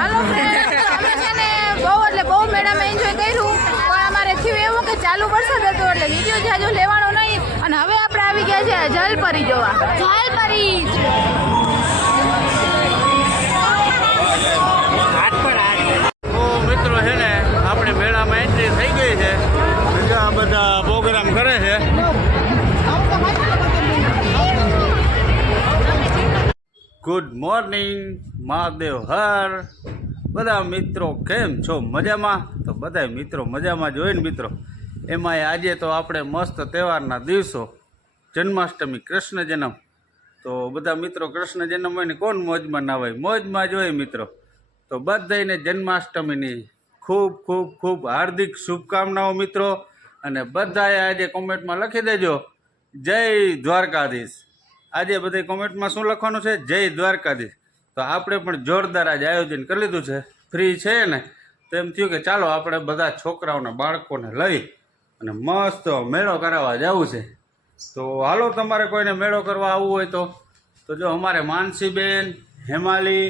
હાલો friend, અમે છે ને બહુ મેળામાં એન્જોય કર્યું, પણ અમારે થયું એવું કે ચાલુ વરસાદ હતો એટલે વિડીયો જાજો લેવાનો નહીં. અને હવે આપણે આવી ગયા છે જલપરી જોવા. જલપરી તો મિત્રો છે ને આપણે મેળામાં એન્ટ્રી થઈ ગઈ છે. આ બધા પ્રોગ્રામ કરે છે. ગુડ મોર્નિંગ મહાદેવ હર. બધા મિત્રો કેમ છો? મજામાં? તો બધા મિત્રો મજામાં જ હોય ને મિત્રો. એમાંય આજે તો આપણે મસ્ત તહેવારના દિવસો, જન્માષ્ટમી, કૃષ્ણ જન્મ. તો બધા મિત્રો કૃષ્ણ જન્મ હોય ને કોણ મોજમાં ના હોય? મોજમાં જ હોય મિત્રો. તો બધાને જન્માષ્ટમીની ખૂબ ખૂબ ખૂબ હાર્દિક શુભકામનાઓ મિત્રો. અને બધાએ આજે કોમેન્ટમાં લખી દેજો જય દ્વારકાધીશ. આજે બધી કોમેન્ટમાં શું લખવાનું છે? જય દ્વારકાધીશ. તો આપણે પણ જોરદાર આજે આયોજન કરી લીધું છે. ફ્રી છે ને તો એમ થયું કે ચાલો આપણે બધા છોકરાઓને બાળકોને લઈ અને મસ્ત મેળો કરાવવા જવું છે. તો હાલો, તમારે કોઈને મેળો કરવા આવવું હોય તો જો અમારે માનસીબેન, હેમાલી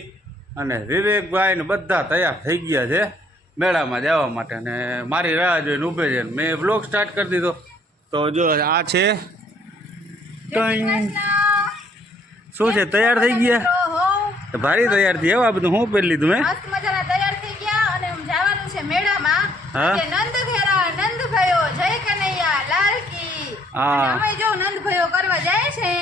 અને વિવેકભાઈ ને બધા તૈયાર થઈ ગયા છે મેળામાં જવા માટે. અને મારી રાહ જોઈને ઊભે છે. મેં બ્લોગ સ્ટાર્ટ કરી દીધો. તો જો આ છે શું છે, તૈયાર થઈ ગયા? ભારી તૈયાર થઈ. આ બધું હું પહેરી લીધું મેં. મસ્ત મજાના તૈયાર થઈ ગયા અને જવાનું છે મેળામાં. હા, નંદ ઘેરા નંદ ભયો જય કનૈયા લાલ કી. અને અમે જો નંદ ભયો કરવા જાય છે,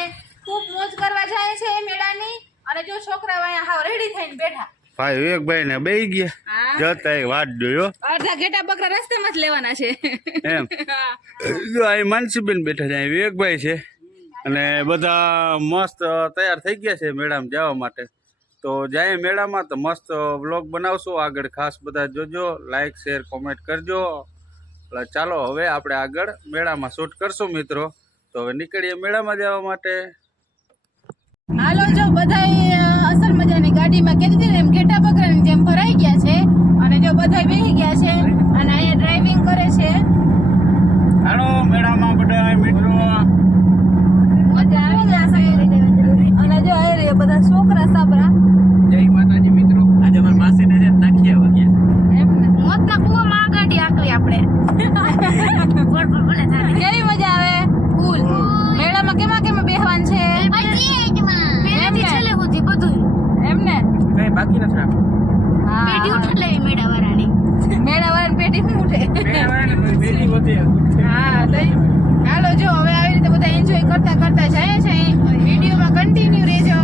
ખૂબ મોજ કરવા જાય છે મેળાની. અને જો છોકરાઓ અહીંયા હાવ રેડી થઈને બેઠા. ભાઈ વિવેકભાઈ ને બેહી ગયા જતા વાત જોયો. અડધા ઘેટા બકરા રસ્તામાં જ લેવાના છે એમ. જો આ માનસીબેન બેઠા છે, અહીં વિવેકભાઈ છે અને બધા મસ્ત તૈયાર થઈ ગયા છે મેળામાં જવા માટે. તો જાય મેળામાં તો મસ્ત વ્લોગ બનાવશું આગળ. ખાસ બધા જોજો, લાઈક શેર કોમેન્ટ કરજો. ચાલો હવે આપણે આગળ મેળામાં શૂટ કરશું મિત્રો. તો હવે નીકળીએ મેળામાં જવા માટે. હાલો, જો બધા અસલ મજાની ગાડીમાં કીધી હતી ને એમ ઘેટા બકરાની જેમ ભરાઈ ગયા છે. અને જો બધા બેસી ગયા છે અને અહીંયા ડ્રાઇવિંગ કરે છે. હાલો મેળામાં બધા મિત્રો મજા આવી જશે. અને જો એ રે બધા છોકરા સાબરા. જય માતાજી મિત્રો. આજે અમારા માસીને છે નાખી આવ્યા ગયા એમ ને મોતના કુવામાં ગાડી આકલી આપણે. કેવી મજા આવે? ફૂલ. મેળામાં કેમાં બેહવાન છે? એમને કઈ બાકી નથી રાખવું. પેઢી ઉઠે લેવી મેળાવાળાની પેઢી શું ઉઠે? હા, હાલો જો હવે આવી રીતે બધા એન્જોય કરતા જાય છે. વિડીયોમાં કન્ટિન્યુ રહેજો.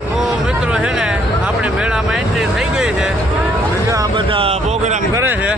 તો મિત્રો છે ને આપણે મેળામાં એન્ટ્રી થઈ ગઈ છે. આ બધા પ્રોગ્રામ કરે છે.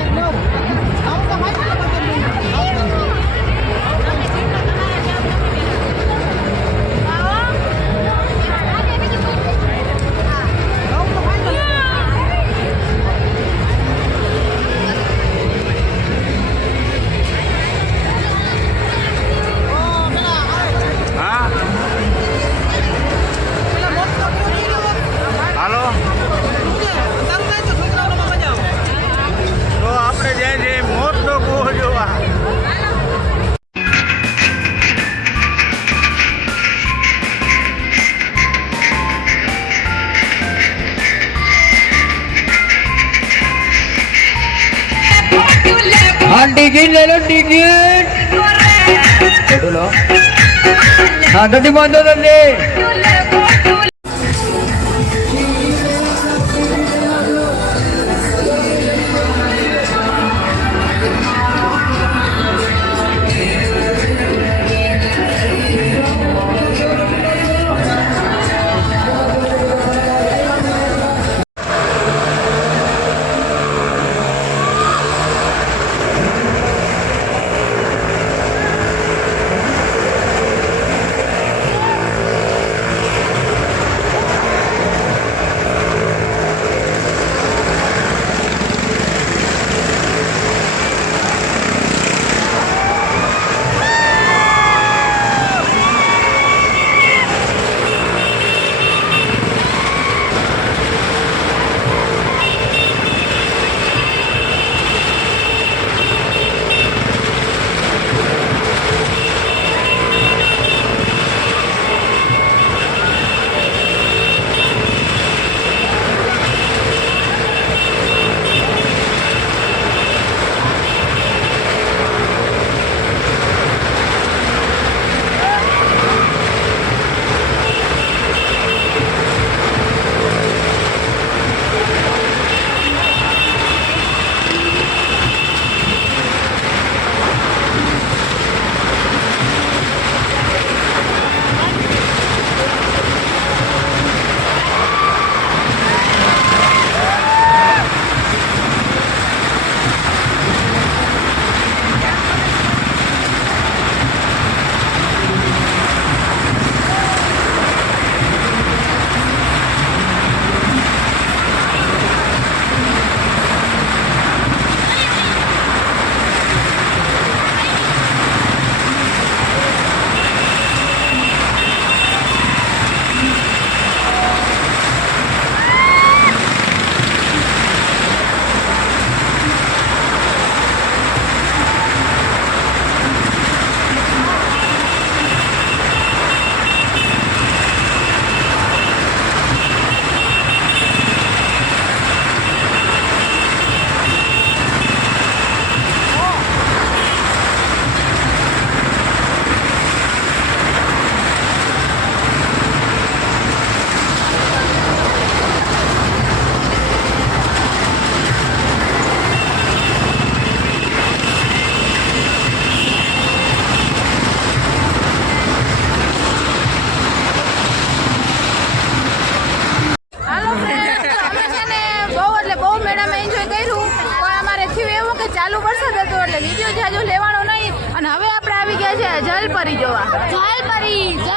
टिकट ले लो टिकट बोलो हाँ तो बंद कर दे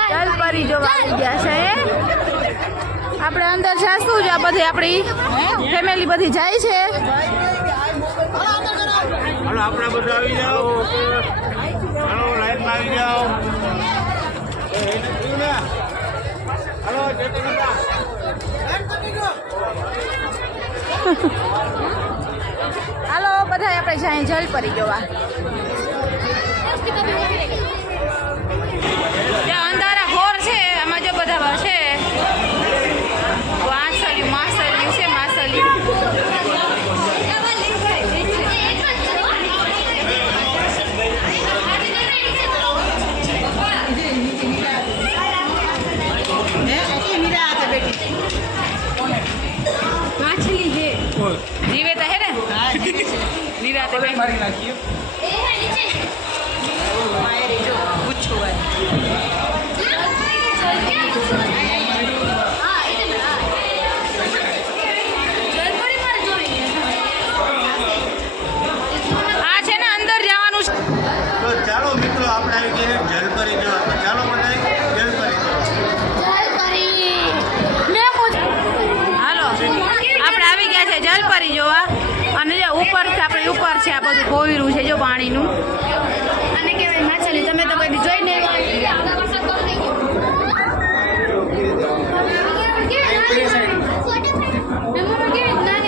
જલપરી જોવા આવી ગયા છે આપણે અંદર જાશું જ આ બધી આપણી ફેમિલી બધી જાય છે હાલો આપણે બધા આવી જાઓ હાલો લાઈનમાં આવી જાઓ હાલો હાલો બધા આપણે જાય જલપરી જોવા ત્યાં અંધારા ઘોર છે આમાં જો બધા છે વાંસળિયું માસળિયું છે માસળિયું માછલી છે જીવે તો હે ને નિરાતે મારી નાખીએ આ છે ને અંદર જવાનું છે તો ચાલો મિત્રો આપણે આવી ગયા જલપરી જોવા તો ચાલો બધા જલપરી હાલો આપણે આવી ગયા છે જલપરી જોવા અને જે ઉપર આપણે ઉપર છે આ બધું કોયરું છે જો પાણીનું અને કહેવાય માછલી તમે તો કદી જોઈ નહીં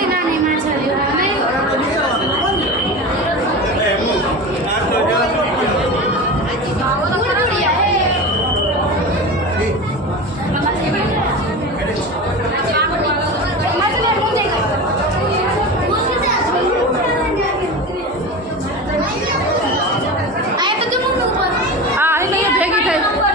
નાની માછલીઓ ભેગી થઈ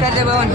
ઉતાર દે ભવન.